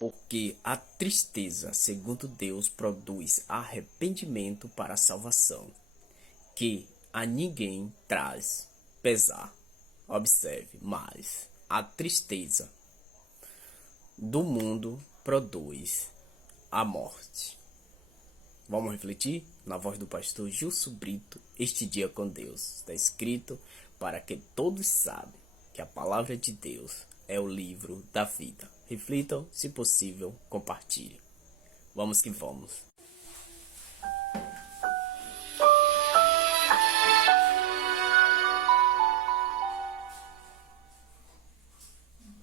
Porque a tristeza, segundo Deus, produz arrependimento para a salvação, que a ninguém traz pesar. Observe, mas a tristeza do mundo produz a morte. Vamos refletir na voz do pastor Gilson Brito, este dia com Deus. Está escrito para que todos saibam que a palavra de Deus é o livro da vida. Reflitam, se possível, compartilhem. Vamos que vamos.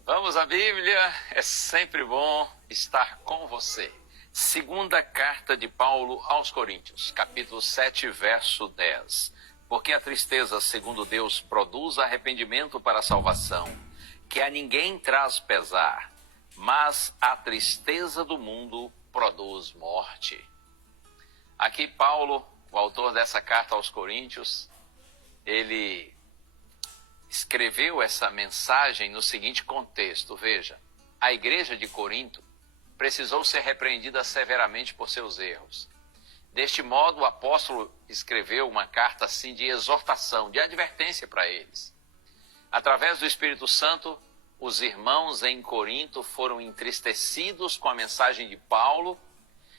Vamos à Bíblia, é sempre bom estar com você. Segunda carta de Paulo aos Coríntios, capítulo 7, verso 10. Porque a tristeza, segundo Deus, produz arrependimento para a salvação, que a ninguém traz pesar, mas a tristeza do mundo produz morte. Aqui Paulo, o autor dessa carta aos Coríntios, ele escreveu essa mensagem no seguinte contexto. Veja, a igreja de Corinto precisou ser repreendida severamente por seus erros. Deste modo, o apóstolo escreveu uma carta assim de exortação, de advertência para eles. Através do Espírito Santo, os irmãos em Corinto foram entristecidos com a mensagem de Paulo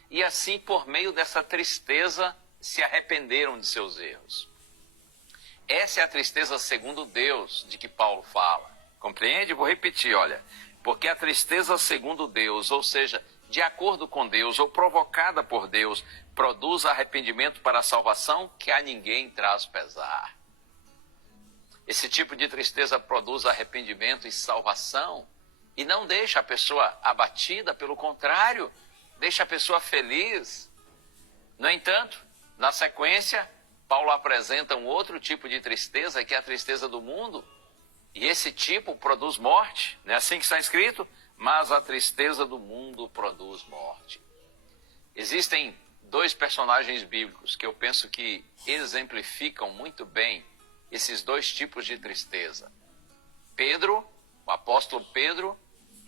e assim, por meio dessa tristeza, se arrependeram de seus erros. Essa é a tristeza segundo Deus de que Paulo fala. Compreende? Vou repetir, olha. Porque a tristeza segundo Deus, ou seja, de acordo com Deus ou provocada por Deus, produz arrependimento para a salvação, que a ninguém traz pesar. Esse tipo de tristeza produz arrependimento e salvação e não deixa a pessoa abatida, pelo contrário, deixa a pessoa feliz. No entanto, na sequência, Paulo apresenta um outro tipo de tristeza, que é a tristeza do mundo. E esse tipo produz morte, não é assim que está escrito? Mas a tristeza do mundo produz morte. Existem dois personagens bíblicos que eu penso que exemplificam muito bem esses dois tipos de tristeza. Pedro, o apóstolo Pedro,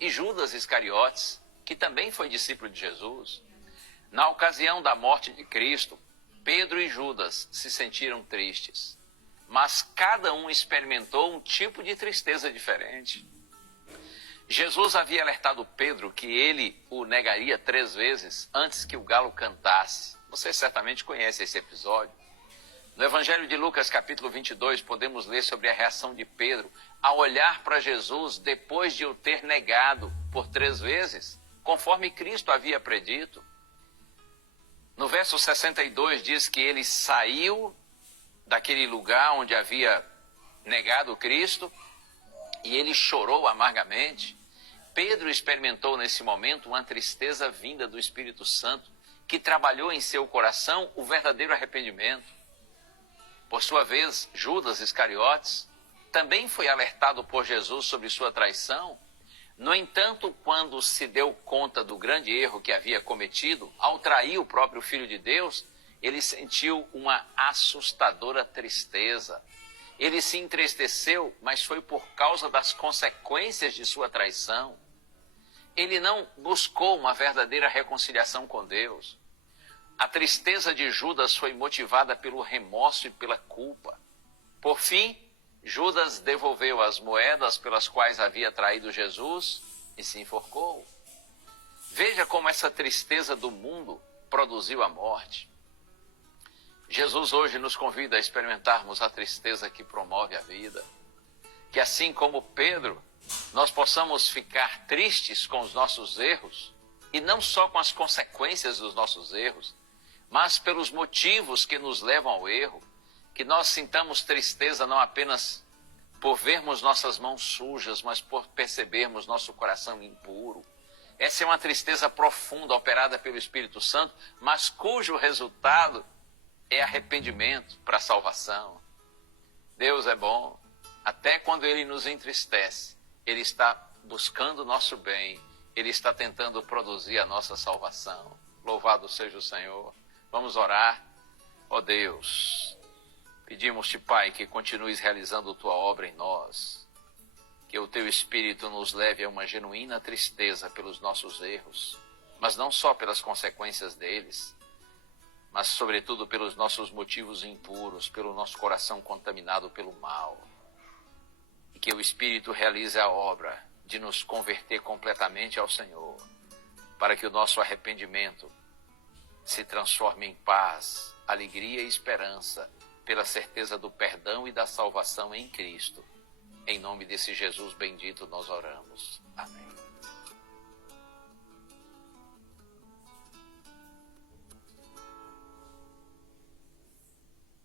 e Judas Iscariotes, que também foi discípulo de Jesus. Na ocasião da morte de Cristo, Pedro e Judas se sentiram tristes, mas cada um experimentou um tipo de tristeza diferente. Jesus havia alertado Pedro que ele o negaria 3 vezes antes que o galo cantasse. Você certamente conhece esse episódio. No Evangelho de Lucas, capítulo 22, podemos ler sobre a reação de Pedro ao olhar para Jesus depois de o ter negado por 3 vezes, conforme Cristo havia predito. No verso 62 diz que ele saiu daquele lugar onde havia negado Cristo e ele chorou amargamente. Pedro experimentou nesse momento uma tristeza vinda do Espírito Santo, que trabalhou em seu coração o verdadeiro arrependimento. Por sua vez, Judas Iscariotes também foi alertado por Jesus sobre sua traição. No entanto, quando se deu conta do grande erro que havia cometido, ao trair o próprio Filho de Deus, ele sentiu uma assustadora tristeza. Ele se entristeceu, mas foi por causa das consequências de sua traição. Ele não buscou uma verdadeira reconciliação com Deus. A tristeza de Judas foi motivada pelo remorso e pela culpa. Por fim, Judas devolveu as moedas pelas quais havia traído Jesus e se enforcou. Veja como essa tristeza do mundo produziu a morte. Jesus hoje nos convida a experimentarmos a tristeza que promove a vida. Que assim como Pedro, nós possamos ficar tristes com os nossos erros, e não só com as consequências dos nossos erros, mas pelos motivos que nos levam ao erro, que nós sintamos tristeza não apenas por vermos nossas mãos sujas, mas por percebermos nosso coração impuro. Essa é uma tristeza profunda operada pelo Espírito Santo, mas cujo resultado é arrependimento para a salvação. Deus é bom, até quando Ele nos entristece, Ele está buscando o nosso bem, Ele está tentando produzir a nossa salvação. Louvado seja o Senhor. Vamos orar. Ó Deus, pedimos-te, Pai, que continues realizando tua obra em nós. Que o teu Espírito nos leve a uma genuína tristeza pelos nossos erros, mas não só pelas consequências deles, mas sobretudo pelos nossos motivos impuros, pelo nosso coração contaminado pelo mal. E que o Espírito realize a obra de nos converter completamente ao Senhor, para que o nosso arrependimento se transforme em paz, alegria e esperança, pela certeza do perdão e da salvação em Cristo. Em nome desse Jesus bendito nós oramos. Amém.